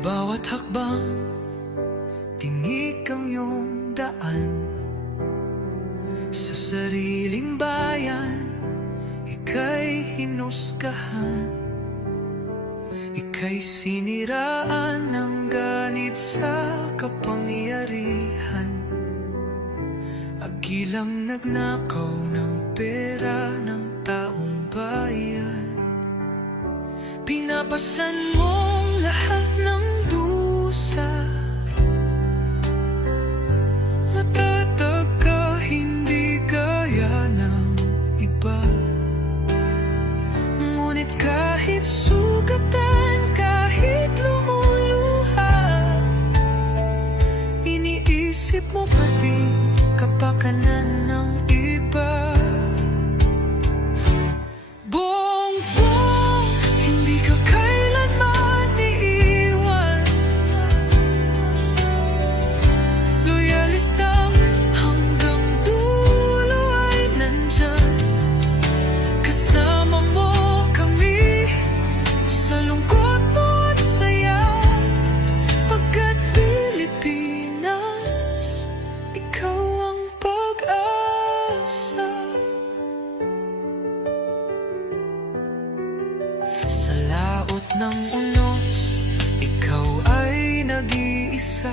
Bawat hakbang, tinik ang iyong daan. Sa sariling bayan, ika'y hinusgahan. Ika'y siniraan ng ganit sa kapangyarihan. Agilang nagnakaw ng pera ng taong bayan. Pinapasan mong lahat ng dusa. Matatag ka, hindi gaya ng iba. Ngunit kahit sugatan, kahit lumuluha, iniisip mo pa din kapakanan ng iba. Bongbong, hindi ka kailanman iiwan. Loyalistang hanggang dulo ay nandyan. Kasama mo kami sa lungkot mo at saya. Pagkat Pilipinas, ikaw ang pag-asa. Sa laot ng unos, ikaw ay nag-iisa.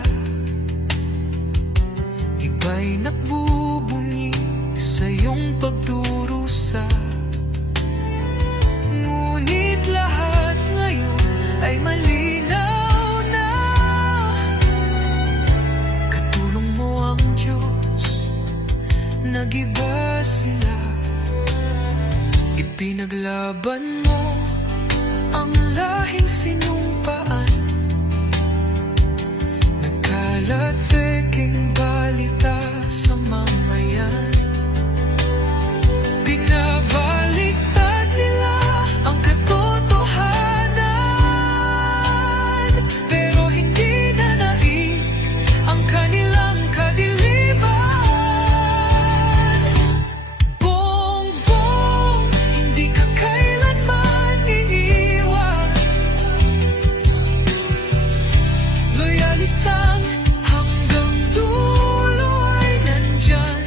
Iba'y nagbubunyi sa iyong pagdurusa. Ngunit lahat ngayon ay malinaw na. Katulong mo ang Diyos, nag-iba sila. Ipinaglaban mo ang lahing sinumpaan. Nagkalat peking balita sa mamayan. Binabaliktad nila ang katotohanan, pero hindi na naig ang kanilang kadiliman. Bongbong, hindi ka kailanman iiwan. Loyalistang hanggang dulo ay nandyan.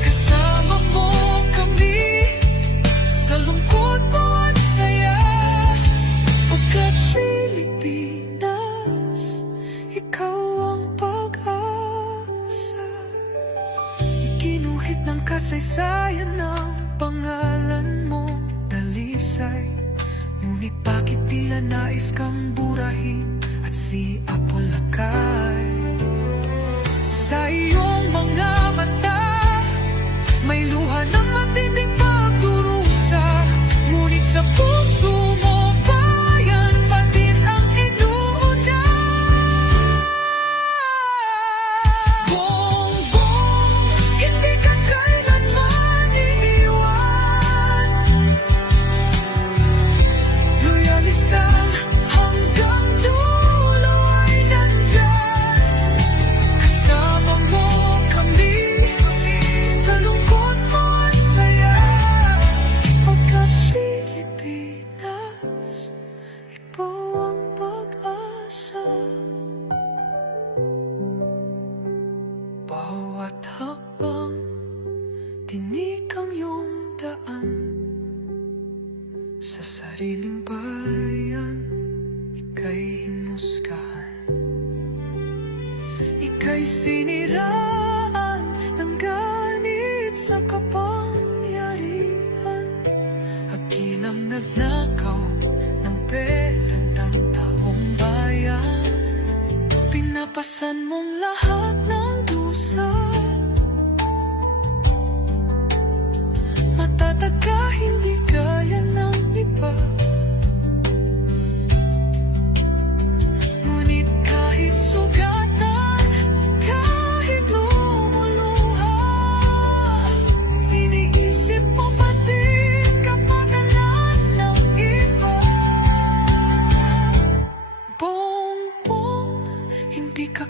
Kasama mo kami sa lungkot mo at saya. Pagkat Pilipinas, ikaw ang pag-asa. Iginuhit ng kasaysayan ng pangalan mo, dalisay. Ngunit bakit tila nais kang burahin at si Apolacay? Sa iyong mga mata, may luha ng matinding pagdurusa. Ngunit sa puso mo, bayan pa din ang inuuna. Bongbong, hindi ka kailanman iiwan. Loyalistang hanggang dulo ay nandyan. Kasama mo kami sa lungkot mo at saya. Pagkat Pilipinas, ikaw ang pag-asa. Bawat hakbang, tinik ang iyong daan. Sa sariling bayan, ika'y hinusgahan. Ika'y siniraan ng ganit sa kapangyarihan. Agilang nagnakaw ng pera ng taong bayan. Pinapasan mong lahat ng dusa. Matatag ka, hindi gaya ng iba. Ngunit kahit sugatan, kahit lumuluha, iniisip mo pa din kapakanan ng iba. Bongbong, hindi ka